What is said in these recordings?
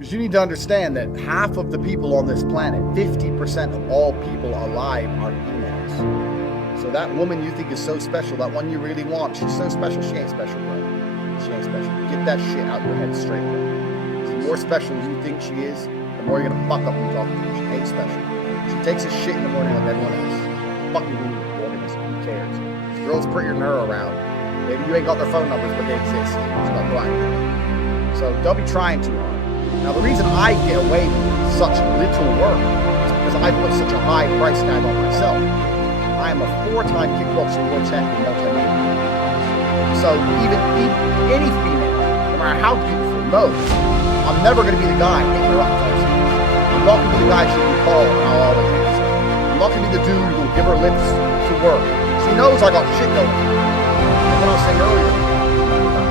Because you need to understand that half of the people on this planet, 50% of all people alive, are females. So that woman you think is so special, that one you really want, she's so special, she ain't special, bro. She ain't special. Get that shit out your head straight, bro. The more special you think she is, the more you're gonna fuck up when you talk to her. She ain't special. She takes a shit in the morning like everyone else. Fucking who cares? These girls bringing her around. Maybe you ain't got their phone numbers, but they exist. It's not right. So don't be trying too hard. Now the reason I get away with such little work is because I put such a high price tag on myself. I am a 4-time kickboxing world champion multi-media. So even any female, no matter how beautiful, knows I'm never going to be the guy hitting her up first. I'm not going to be the guy she can call and I'll always answer. I'm not going to be the dude who will give her lips to work. She knows I got shit going on. And what I was saying earlier,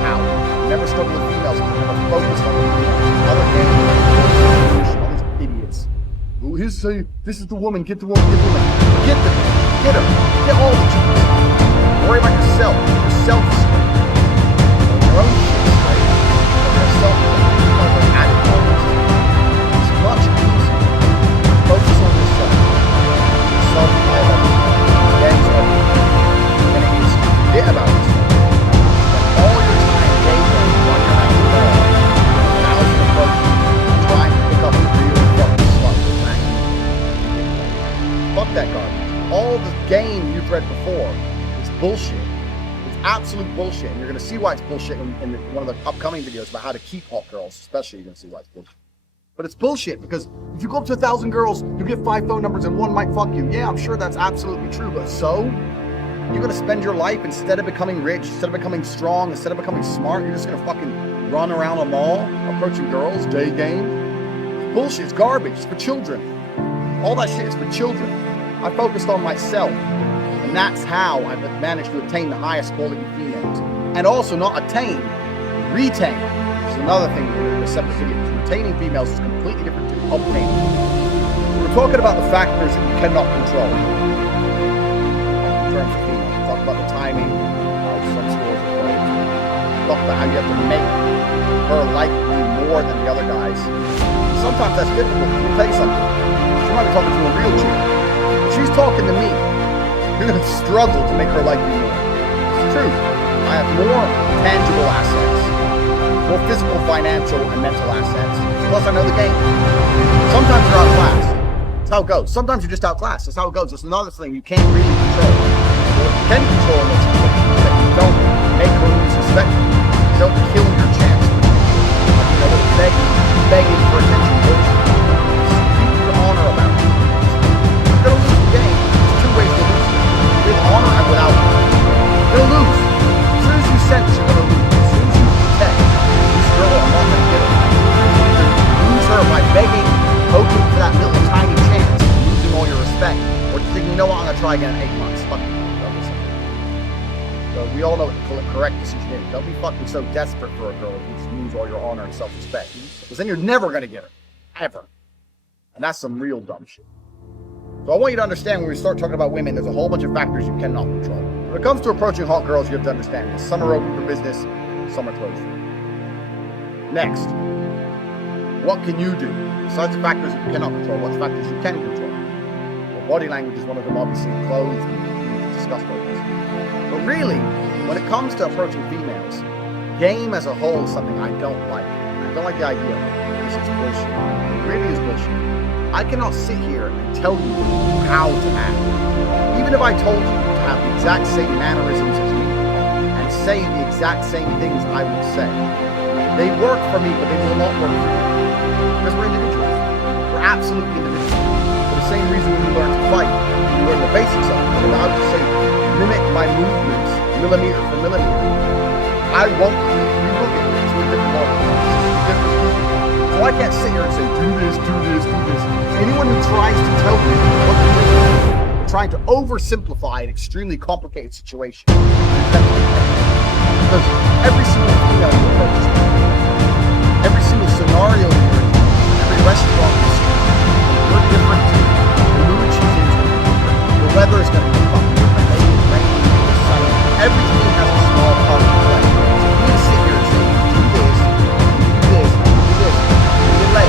how I never struggled with females because I never focused on the females. Other games, all these idiots. Well, here's say, this is the woman, get the woman, get the woman. Get them, get her, get all the chicks. Worry about yourself, your self-esteem. Your own shit straight. Your self-esteem. It's much easier. Focus on yourself. Self-love. Then and it is forget about it. Spend all your time dating running around the ball. Thousand approaches. Trying to pick up a real fucking slut. Fuck that garbage. All the game you've read before is bullshit. It's absolute bullshit. And you're going to see why it's bullshit in one of the upcoming videos about how to keep hot girls. Especially you're going to see why it's bullshit. But it's bullshit because if you go up to 1,000 girls, you get 5 phone numbers and one might fuck you. Yeah, I'm sure that's absolutely true. But so? You're going to spend your life, instead of becoming rich, instead of becoming strong, instead of becoming smart, you're just going to fucking run around a mall approaching girls, day game. It's bullshit. It's garbage. It's for children. All that shit is for children. I focused on myself. And that's how I've managed to attain the highest quality females. And also not attain, retain. Which is another thing in a separate video. Retaining females is completely different to obtaining. We're talking about the factors that you cannot control. In terms of females, talk about the timing, some stores are closed. Talk about how you have to make her like you more than the other guys. Sometimes that's difficult. Let me tell you something. She might be talking to a real chick. If she's talking to me, you're going to struggle to make her like you more. It's true. I have more tangible assets. More physical, financial, and mental assets. Plus, I know the game. Sometimes you're outclassed. That's how it goes. Sometimes you're just outclassed. That's how it goes. That's another thing you can't really control. What you can control in those situations is that you don't make her lose respect. You don't kill your chance. Like, begging for attention. Keep your honor about it. You're going to lose the game. There's 2 ways to lose it. With honor and without honor. You're going to lose. As soon as you sense you're going to lose. As soon as you protect. Girl, I'm not going to get her. Lose her by begging, hoping for that little tiny chance, losing all your respect, or just thinking, you know what, I'm going to try again in 8 months. Fuck you. So we all know what the correct decision is. Don't be fucking so desperate for a girl who just lose all your honor and self-respect. Because then you're never going to get her. Ever. And that's some real dumb shit. So I want you to understand when we start talking about women, there's a whole bunch of factors you cannot control. When it comes to approaching hot girls, you have to understand this. Some are open for business, some are closed. Next, what can you do? Besides the factors you cannot control, what factors you can control? Well, body language is one of them, obviously, clothes, we discussed all this. But really, when it comes to approaching females, game as a whole is something I don't like. I don't like the idea of it, because it's bullshit. It really is bullshit. I cannot sit here and tell you how to act. Even if I told you to have the exact same mannerisms as me, and say the exact same things I would say, they work for me, but they will not work for you. Because we're individuals. We're absolutely individuals. For the same reason when you learn to fight, you learn the basics of it. I'm allowed to say, mimic my movements, millimeter for millimeter. I won't get it. You will get it. It's a different model. So I can't sit here and say, do this, do this, do this. Anyone who tries to tell me what to do, they're trying to oversimplify an extremely complicated situation. Because every single female you approach, every single scenario you're in, every restaurant you see, you're different. The mood she's in is going to be different. The weather is going to be fucking different. Maybe it's raining, maybe it's sunny. Everything has a small part to play. So you need to sit here and say, do this, do this, do this. You get laid.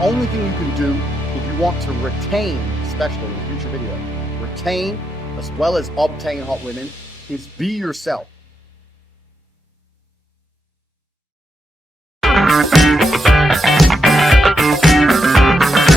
only thing you can do if you want to retain, especially in future videos, retain as well as obtain hot women, is be yourself.